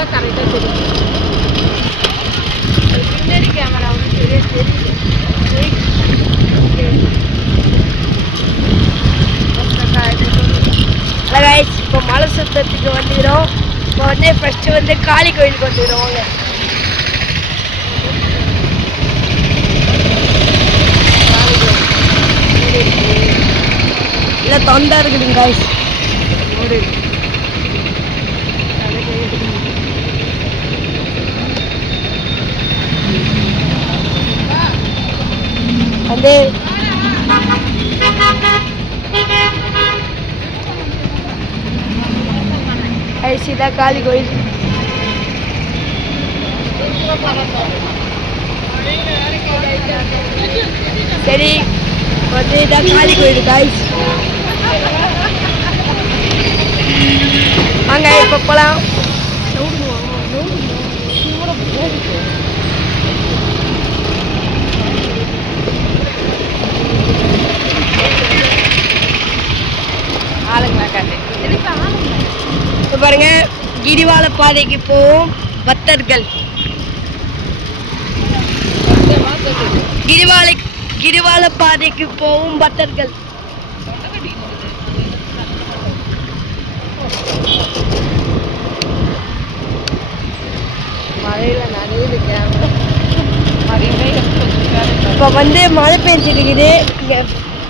தான் கரெக்டாக தெரியும். பின்னாடி கேமரா வந்து சரியா தெரியல கைஸ் இப்போ மலை சுத்தத்துக்கு வந்துக்கிறோம் இப்போ வந்து ஃபர்ஸ்ட் வந்து காளி கோயிலுக்கு வந்துக்கிறோம் வாங்க. இல்லை தொண்டை இருக்குதுங்க கைஸ் வந்து ஐசி காளி கோயில். சரி வந்து இதான் காளி கோயில் காய்ஸ் வாங்க இப்போ போகலாம் ஆளுங்களா காட்டு. இப்போ பாருங்க கிரிவால பாதைக்கு போவோம் பக்தர்கள். கிரிவாலை கிரிவால பாதைக்கு போவும் பக்தர்கள். மழையில் வச்சிருக்காரு இப்போ வந்து மழை பெஞ்சிட்டு இருக்குது இங்கே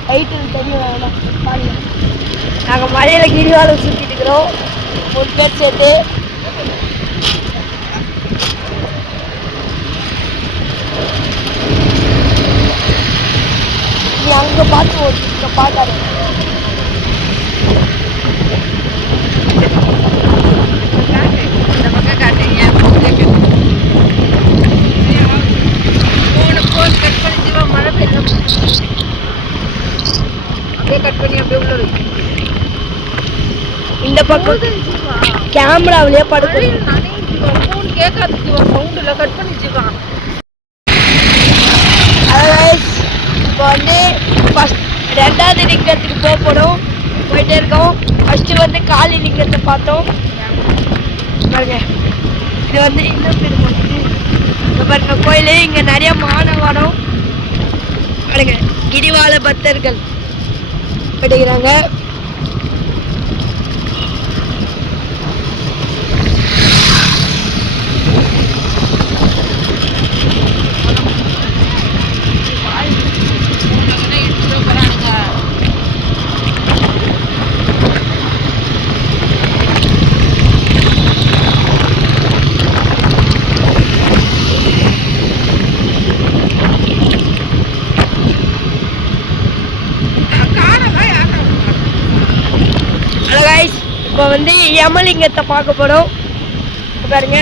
ஹைட்டில் தெரியும்? வேணாம் நாங்கள் மழையில் கிரிவாலம் சுற்றிட்டு இருக்கிறோம். மூணு பேர் சேர்த்து. நீ அங்கே பார்த்து ஓட்டு இங்கே பார்க்காத கட் பண்ணி பக்கம் உள்ள ஏன் இந்த பக்கம் கேமராவிலேயே படுக்கும் இப்போ வந்து ஃபஸ்ட் ரெண்டாவது லிங்கத்துக்கு போக போகிறோம் போயிட்டே இருக்கோம். ஃபஸ்ட்டு வந்து காளி லிங்கத்தை பார்த்தோம். பாருங்க. இது வந்து இன்னும் பெருமாள் இங்கே பாருங்க கோயில் இங்கே நிறைய மானவரம் பாருங்க கிரிவால பக்தர்கள். படிக்கிறாங்க ஹலோ கைஸ் இப்போ வந்து யமலிங்கத்தை பார்க்க போகிறோம் பாருங்க.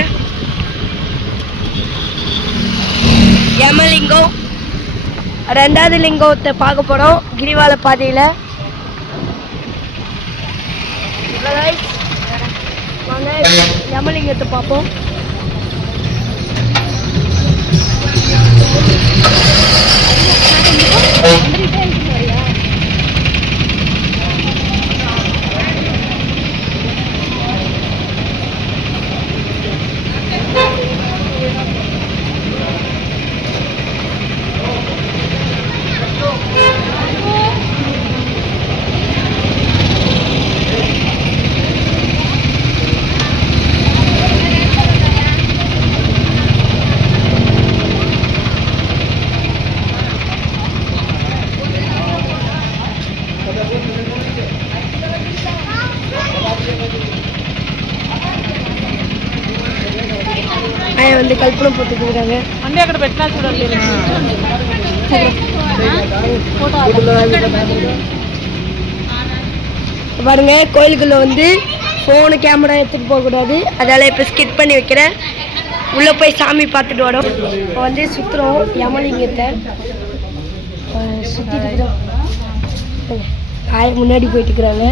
யமலிங்கம். ரெண்டாவது லிங்கத்தை பார்க்க போகிறோம் கிரிவால பாதையில். யமலிங்கத்தை பார்ப்போம். Thank கல்பனை போட்டுக்கிறாங்க అంటే అక్కడ పెట్టినా చూడండి பாருங்க கோயிலுக்குள்ள வந்து ஃபோனு கேமரா எடுத்துகிட்டு போகக்கூடாது அதால் இப்போ ஸ்கிட் பண்ணி வைக்கிறேன் உள்ளே போய் சாமி பார்த்துட்டு வரோம் இப்போ வந்து சுற்றுறோம் யமலிங்கத்தை சுற்றிட்டு இருக்கிறோம் ஆய முன்னாடி போயிட்டு இருக்கிறாங்க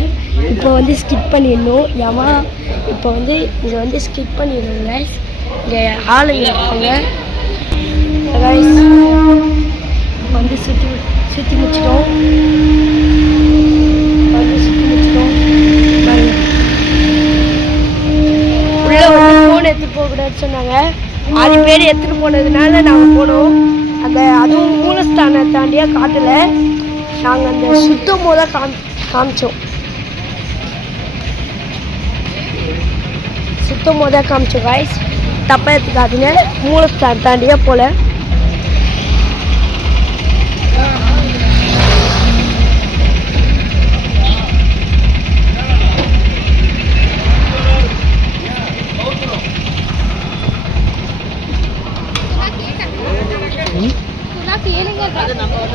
இப்போ வந்து ஸ்கிப் பண்ணிடணும் யமா இப்போ வந்து இங்கே வந்து ஸ்கிப் பண்ணிடணும் கைஸ் இங்கே ஆளுங்க இருப்பாங்க வந்து சுற்றி சுற்றி முடிச்சிட்டோம். வந்து சுற்றி முடிச்சிட்டோம். வந்து ஃபோன் எடுத்து போகக்கூடாதுன்னு சொன்னாங்க. அது பேர் எடுத்துகிட்டு போனதுனால நாங்கள் போனோம். அந்த அதுவும் மூலஸ்தானம் தாண்டியாக காட்டில் நாங்கள் அந்த சுத்தம் போத காம் காமிச்சோம். சுத்தம் போத காமிச்சோம் காய்ஸ் தப்பாக எடுத்துக்காதீங்க மூலஸ்தானம் தாண்டியா போல.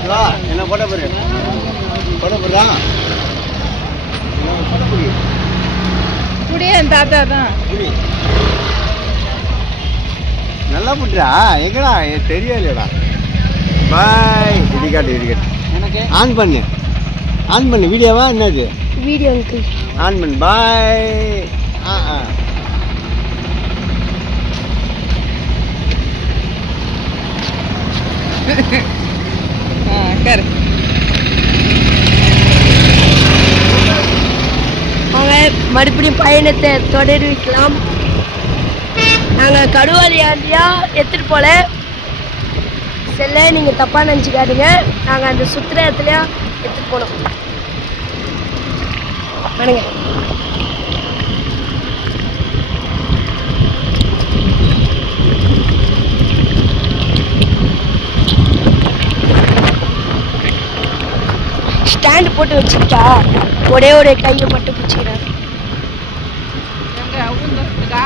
வா, என்ன போட போட போட என் தாத்தா தான். புடி நல்லா புட்றா எங்கடா? எனக்கு தெரியலையடா பாய். இடிக்காட்டு இடிக்காட்டு எனக்கு? ஆன் பண்ணு. ஆன் பண்ணு. வீடியோவா? என்னது? வீடியோ ஆன் பண்ணு. பாய். ஆ ஆ. கரு அவங்க மறுபடியும் பயணத்தை தொடர்விக்கலாம். நாங்கள் கடுவாதி ஆண்டியா எடுத்துகிட்டு போல. செல்ல நீங்கள் தப்பாக நினச்சிக்காதீங்க. நாங்கள் அந்த சுற்றுற இடத்துலையாக எடுத்துகிட்டு போனோம். வணங்க ஸ்டாண்டு போட்டு வச்சுக்கிட்டா ஒரே ஒரு கையை மட்டும் பிடிச்சிக்கிறேன் எங்க உளுந்தா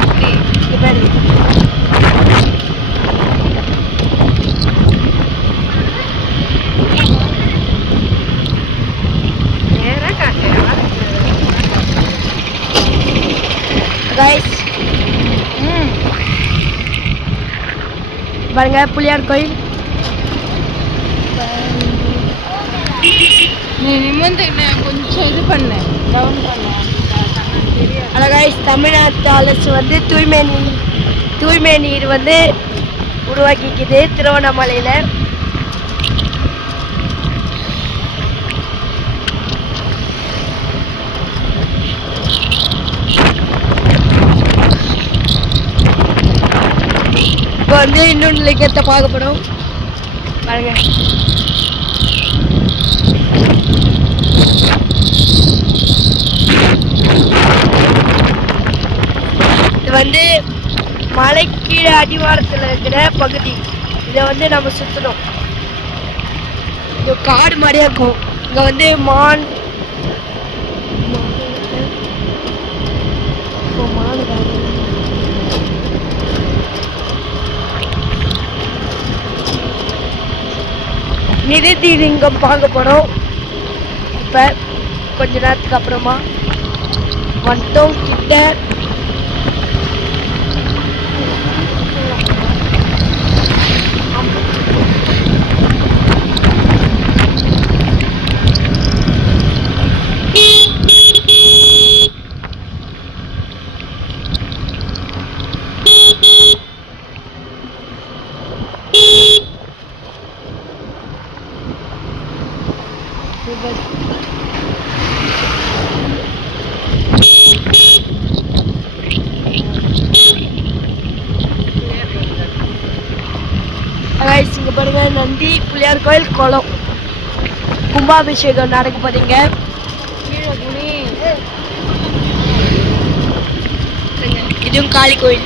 எப்படி இங்க பாரு நேரா காட்டு கைஸ் ம் பாருங்க புளியார் கோயில். நிமிந்து கொஞ்சம் இது பண்ணு. கைஸ் தமிழ்நாட்டு அரசு வந்து தூய்மை நீர் தூய்மை நீர் வந்து உருவாக்கிக்குது திருவண்ணாமலையில். இப்போ வந்து இன்னொன்று லிங்கத்தை பார்க்க போகிறோம் பாருங்க. இது வந்து மலைக்கீழே அடிவாரத்தில் இருக்கிற பகுதி. இதை வந்து நம்ம சுற்றணும் இது காடு மாதிரியே இருக்கும். இங்கே வந்து மான் ஓ, மான் காடு. நிறுத்தி லிங்கம் பார்க்க போகிறோம் இப்போ கொஞ்ச நேரத்துக்கு அப்புறமா வந்துட்டோம். கிட்ட ரைஸ் இங்கே பாருங்க நந்தி பிள்ளையார் கோயில் குளம். கும்பாபிஷேகம் நடக்க போறீங்க இதுவும் காளி கோயில்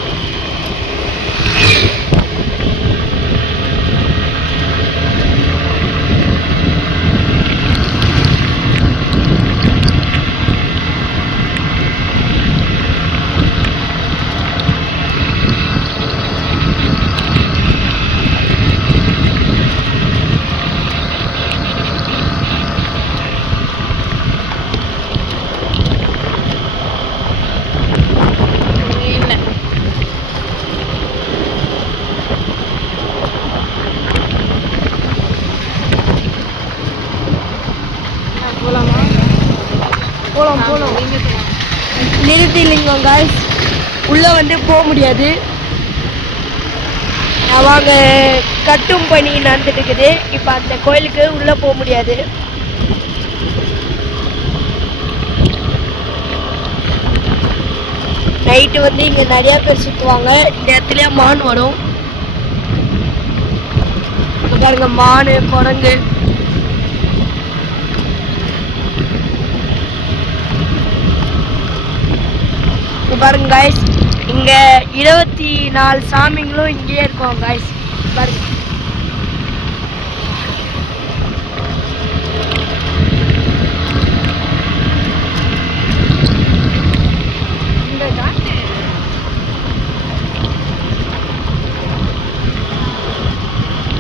குனின்னு. என்ன, போலாமா போலாம் போலாம் லிங்கத்துக்கு வா. நிறுத்தி லிங்கம் guys உள்ளே வந்து போக முடியாது. அவங்க கட்டும் பணி நடந்துட்டு இருக்குது இப்போ அந்த கோயிலுக்கு உள்ளே போக முடியாது. நைட்டு வந்து இங்கே நிறையா பேர் சுற்றுவாங்க இந்த இடத்துலயே மான் வரும். பாருங்க மான் குரங்கு. பாருங்க காய்ஸ் இங்க இருபத்தி நாலு சாமிங்களும் இங்கேயே இருக்கும் காய்ஸ் பாருங்க.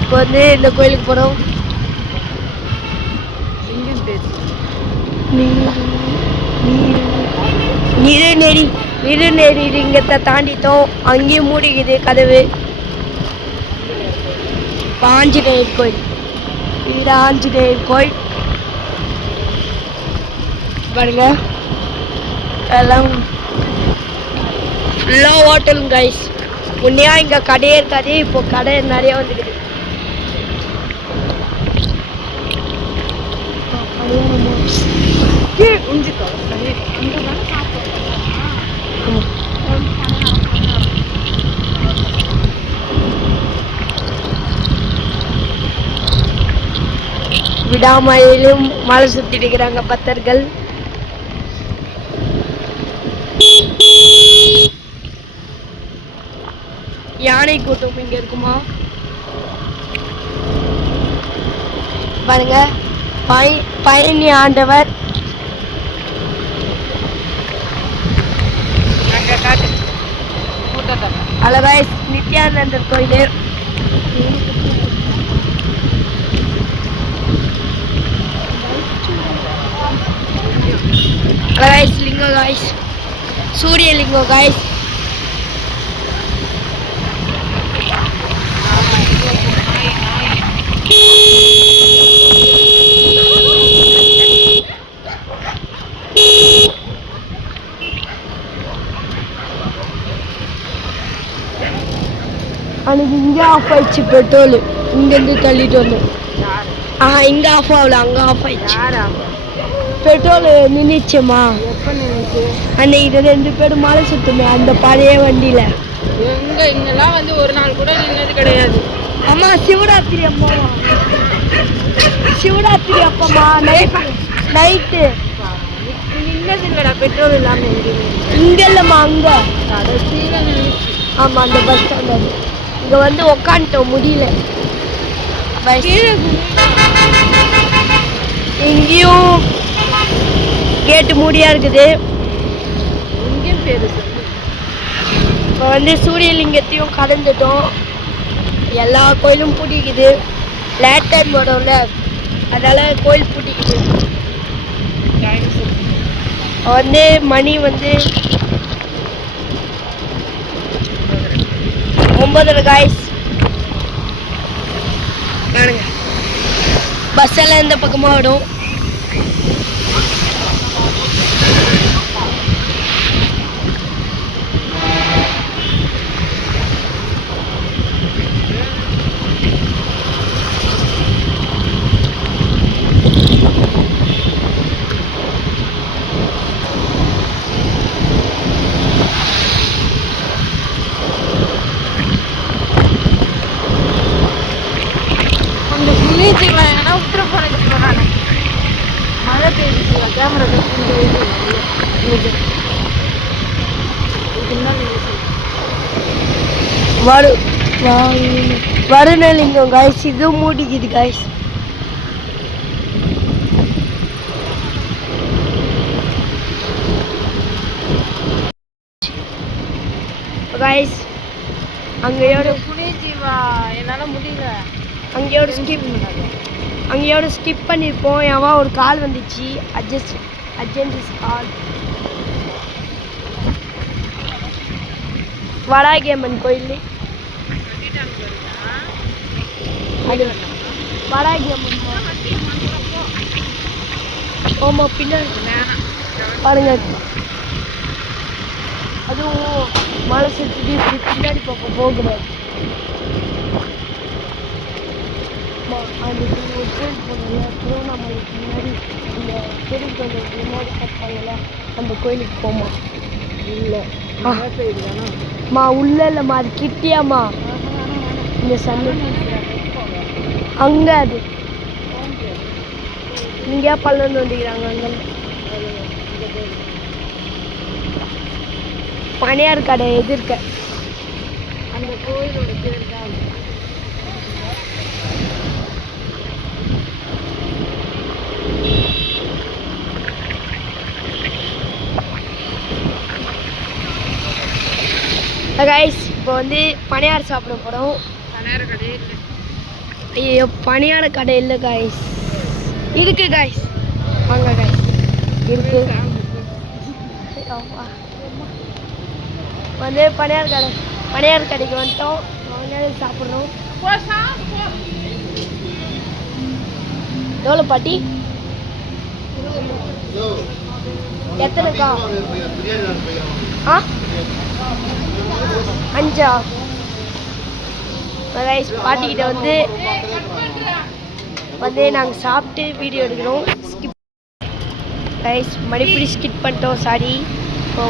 இப்போ வந்து இந்த கோயிலுக்கு போகிறோம் லிங்கம் பேர். நீருநெறி லிங்கத்தை தாண்டிட்டோம். அங்கேயும் மூடிக்குது கதவு. ஆஞ்சநேயர் கோயில். இது ஆஞ்சநேயர் கோயில். பாருங்க. எல்லாம் ஃபுல்லாக ஹோட்டல் கைஸ் முன்னையா இங்கே கடையே இருக்காது இப்போ கடை நிறைய வந்துருக்குது உஞ்சிக்கோ சரி இந்த தான் சாப்பிடுறோம் விடாமலையிலும் மலை சுத்திட்டு இருக்கிறாங்க பக்தர்கள். யானை கூட்டம் இங்க இருக்குமா? பாருங்க பயணி ஆண்டவர் அங்கே காட்டு கூட்டத்தை அழகாய் நித்யானந்தர் கோயில் அழகாய் லிங்கம் காய்ஸ் சூரிய லிங்கம் காய்ஸ் அன்னைக்கு இங்கே ஆஃப் ஆயிடுச்சு பெட்ரோல் இங்கேருந்து தள்ளிட்டு வந்தோம். ஆஹா இங்கே ஆஃப் ஆகல அங்கே ஆஃப் ஆயிடுச்சு. பெட்ரோல் நின்றுச்சுமா எப்போ நினைச்சு அன்னைக்கு ரெண்டு பேரும் மலை சுத்துமே அந்த பழைய வண்டியில். எங்க இங்கெல்லாம் வந்து ஒரு நாள் கூட நின்னது கிடையாது. அம்மா சிவராத்திரி அம்மா சிவராத்திரி அப்பம்மா நைட்டு நைட்டு நின்னது இல்லடா பெட்ரோல் இல்லாம எங்கேயுமே. இங்கே இல்லைம்மா அங்கே. கடைசியில ஆமாம் அந்த பஸ் ஸ்டாண்ட் இங்கே வந்து உக்காந்துட்டோம் முடியல. இங்கேயும் கேட்டு மூடியா இருக்குது. இங்கேயும் பேரு இப்போ வந்து சூரியலிங்கத்தையும் கடந்துட்டோம் எல்லா கோயிலும் பூட்டிக்குது. லேட் டைம் வரும்ல அதனால கோயில் பூட்டிக்குது. இப்போ வந்து மணி வந்து ஒன்பதரை காய்ஸ் பாருங்க பஸ் எல்லாம் இந்த பக்கமாக வரும் அந்த குளிர்ச்சிக்கலாம் எங்கன்னா உத்தர போனதுக்கு போனானே மழை பெய்யுது கேமரா கட்டி வரு வரு- வருணலிங்கம் காய்ஸ் இது மூடிக்குது காய்ஸ் காய்ஸ் அங்கேயோட புனிஜீவா என்னால முடியல. அங்கேயோட ஸ்கிப் அங்கேயோட ஸ்கிப் பண்ணியிருப்போம் ஏவா ஒரு கால் வந்துச்சு. அட்ஜஸ்ட் அர்ஜென்ட் கால் வடாகியம்மன் கோயில் அது வடாகியம்மன் ஆமா பின்னாடி பாருங்க. அதுவும் மலை சுற்றிட்டு இப்படி பின்னாடி பக்கம் போகக்கூடாது ஆமா, அன்னைக்கு ஒரு கோயில் போனோம்ல திருவண்ணாமலைக்கு முன்னாடி இந்த பெருங்கோயில் முன்னாடி கட்டாங்கல்ல அந்த கோயிலுக்கு போமா. இல்லை. மா உள்ள இல்லைம்மா அது கிட்டியாம்மா இந்த சன்னு அங்கே அது. இங்கே பள்ளம் நோண்டிக்கிறாங்க அங்கே. பணியார் கடை எதிர்க்க. அந்த கோயிலோட பேர் தான். கைஸ் இப்போ வந்து பணியார் சாப்பிட போகிறோம் பணியார கடை ஐயோ பணியார கடை இல்லை காய்ஸ் இருக்கு காய்ஸ் வாங்க காய்ஸ் இருக்கு. வந்து பணியார் கடை பணியார் கடைக்கு வந்துட்டோம். வாங்க சாப்பிட்றோம். எவ்வளோ பாட்டி? எத்தனைக்கா? ஆ? அஞ்சா? பாட்டிக்கிட்ட வந்து வந்து நாங்கள் சாப்பிட்டு வீடியோ எடுக்கிறோம். ஸ்கிப் கைஸ் மறுபடியும் ஸ்கிப் பண்ணிட்டோம். சாரி இப்போ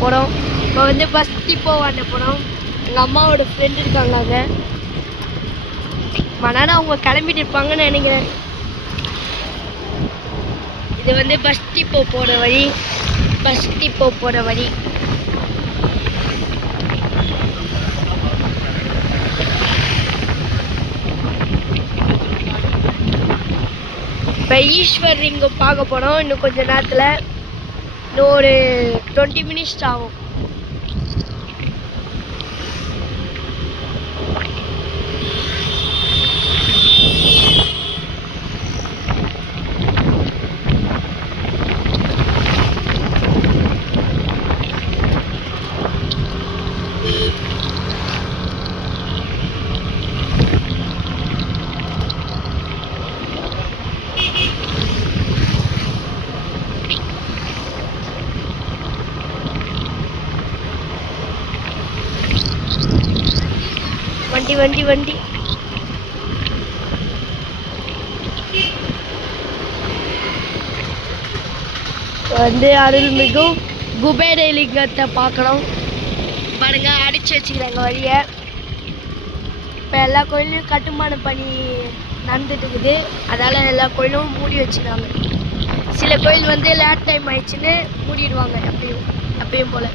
போகிறோம் இப்போ வந்து பஸ் இப்போ வாண்ட போனோம் எங்கள் அம்மாவோட ஃப்ரெண்டு இருக்காங்க அங்கே மனான அவங்க கிளம்பிட்டு இருப்பாங்கன்னு நினைக்கிறேன். இது வந்து பஸ் டிப்போ போகிற வழி. பஸ் டிப்போ போகிற வழி. இப்போ ஈஸ்வர் இங்கே பார்க்க போனோம் இன்னும் கொஞ்ச நேரத்தில் இன்னும் ஒரு டுவெண்ட்டி மினிட்ஸ் ஆகும். வண்டி வண்டி. வந்து அருள்மிகு குபேரலிங்கத்தை பார்க்கணும். பாருங்க அடிச்சு வச்சுக்கிறாங்க வழியை. இப்போ எல்லா கோயிலையும் கட்டுமான பணி நடந்துட்டு இருக்குது அதால் எல்லா கோயிலும் மூடி வச்சுக்கிறாங்க. சில கோயில் வந்து லேட் டைம் ஆயிடுச்சுன்னு மூடிடுவாங்க எப்பயும் எப்பயும் போல்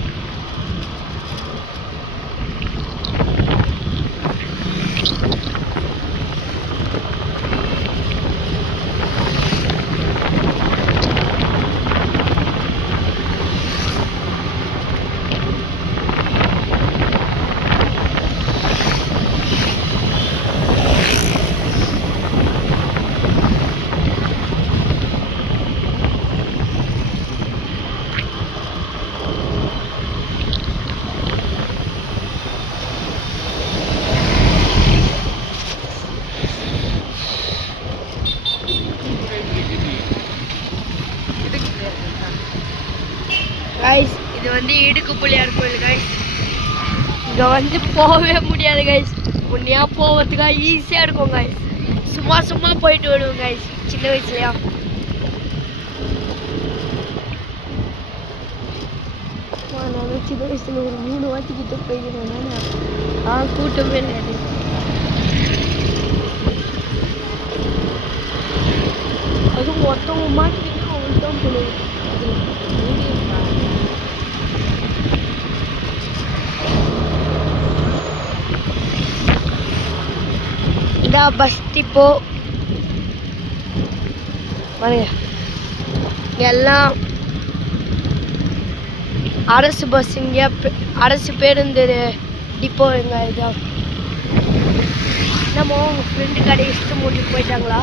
கைஸ் இது வந்து இடுக்கு புள்ளியார் கோயில் கைஸ் இங்கே வந்து போகவே முடியாது கைஸ் உன்னையா போகிறதுக்காக ஈஸியாக இருக்கும் கைஸ் சும்மா சும்மா போயிட்டு வருவோம் கைஸ் சின்ன வயசுலையா? நான் சின்ன வயசுல ஒரு மூணு வாட்டி கிட்ட போயிருக்கேன் ஆ கூட்டமே கிடையாது அதுவும் ஒருத்தவங்க மாட்டிக்கிட்டு அவங்களுக்கு தான் போடுவோம் இதா பஸ் டிப்போ பாருங்க. இங்க எல்லாம் அரசு பஸ் இங்க அரசு பேருந்து டிப்போ எங்க இதுதான் என்னமோ உங்க ஃப்ரெண்டு கடை இஷ்டம் மூட்டிட்டு போயிட்டாங்களா?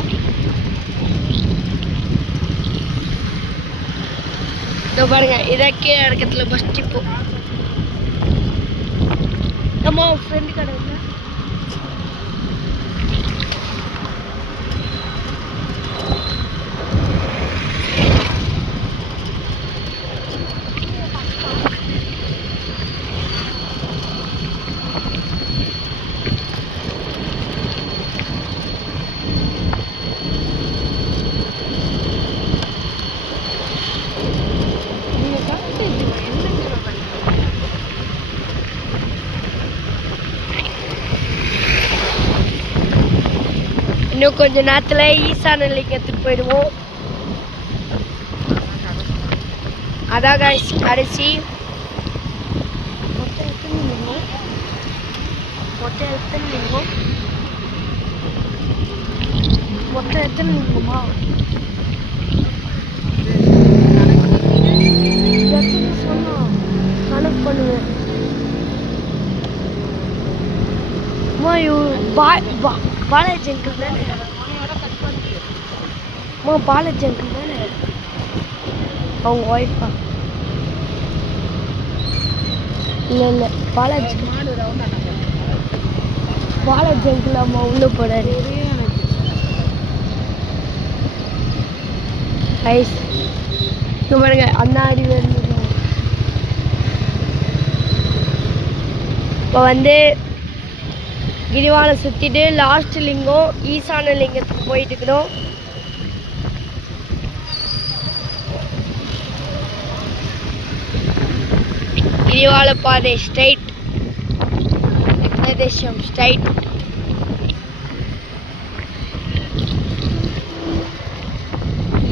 இதோ பாருங்க இதான் கீழே இடத்துல பஸ் டிப்போ நம்ம ஃப்ரெண்டு கடை இல்லை நீங்க கரெக்ட் என்ன பண்ணீங்க இன்னும் கொஞ்ச நேரத்தில் ஈசான எடுத்துகிட்டு போயிடுவோம். அதான் guys கடைசி. மொத்தம் எத்தனை லிங்கம் மொத்தம் எத்தனை லிங்கம் மொத்தம் எத்தனை லிங்கமா கணக்கு பண்ணுவேன். அம்மா பா- பாலாஜி அங்கிள் தானே? அம்மா பாலாஜி அங்கிள் தானே? அவங்க ஒய்ஃபா இல்லை இல்லை பாலாஜி. மாடு பாலாஜி அங்கிள் அம்மா உள்ளே போறாரு. ஐஸ் இங்க பாருங்க அண்ணாடி வருது இப்போ வந்து கிரிவாலம் சுற்றிட்டு லாஸ்ட் லிங்கம் ஈசான லிங்கத்துக்கு போயிட்டு இருக்கிறோம் கிரிவால பாதை ஸ்ட்ரைட் பிரதேசம் ஸ்ட்ரைட்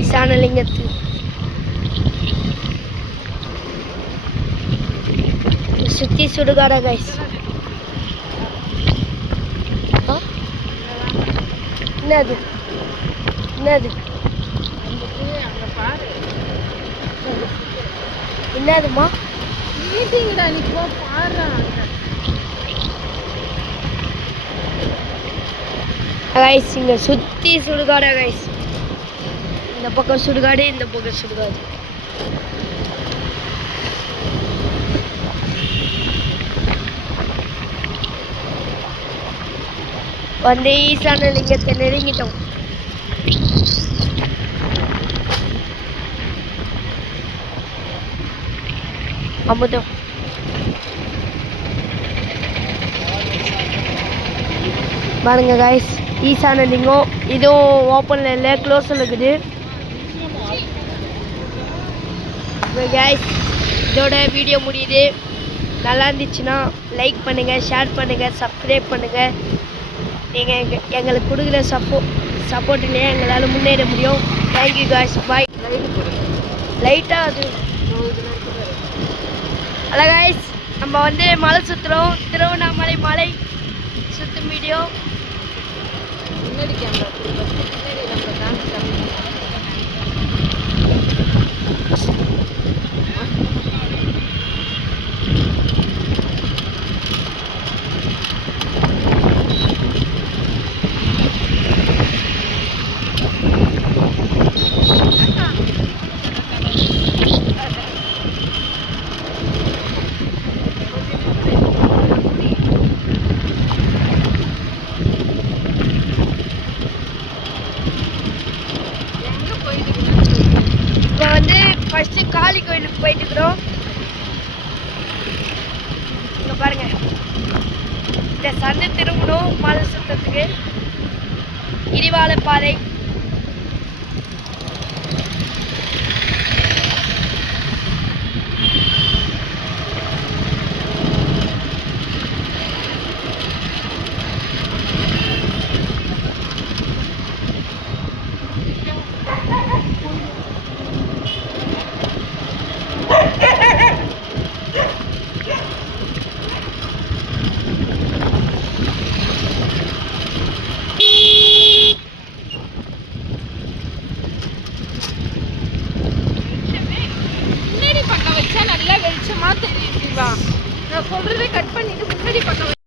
ஈசான லிங்கத்து. சுற்றி சுடுகாட கைஸ் என்னது? என்னது? என்னதுமா மீட்டிங்டா நீ போ பாரு கைஸ் இங்க சுத்தி சுடுகாடா கைஸ் இந்த பக்கம் சுடுகாடு இந்த பக்கம் சுடுகாடு. வந்து ஈசான லிங்கத்தை நெருங்கிட்டோம் அமுதம் பாருங்க காய்ஸ் ஈசான லிங்கம் இதுவும் ஓப்பனில் இல்லை க்ளோஸில் இருக்குது காய்ஸ் இதோட வீடியோ முடியுது நல்லா இருந்துச்சுன்னா லைக் பண்ணுங்கள் ஷேர் பண்ணுங்கள் சப்ஸ்கிரைப் பண்ணுங்கள் நீங்கள் எங்கள் எங்களுக்கு கொடுக்குற சப்போ சப்போர்ட்லேயே எங்களால் முன்னேற முடியும். தேங்க்யூ காய்ஸ் பாய் லைட்டாக அது. ஹலோ காய்ஸ் நம்ம வந்து மலை சுற்றுறோம் திருவண்ணாமலை மலை சுற்றும் வீடியோ முன்னாடி கேமரா நம்ம டான்ஸ் எங்க போயிட்டு இப்போ வந்து ஃபர்ஸ்ட் காளி கோயிலுக்கு போயிட்டு இருக்கிறோம் இங்க பாருங்க இந்த சந்தை திரும்பணும் மலை சுத்தத்துக்கு கிரிவால பாதை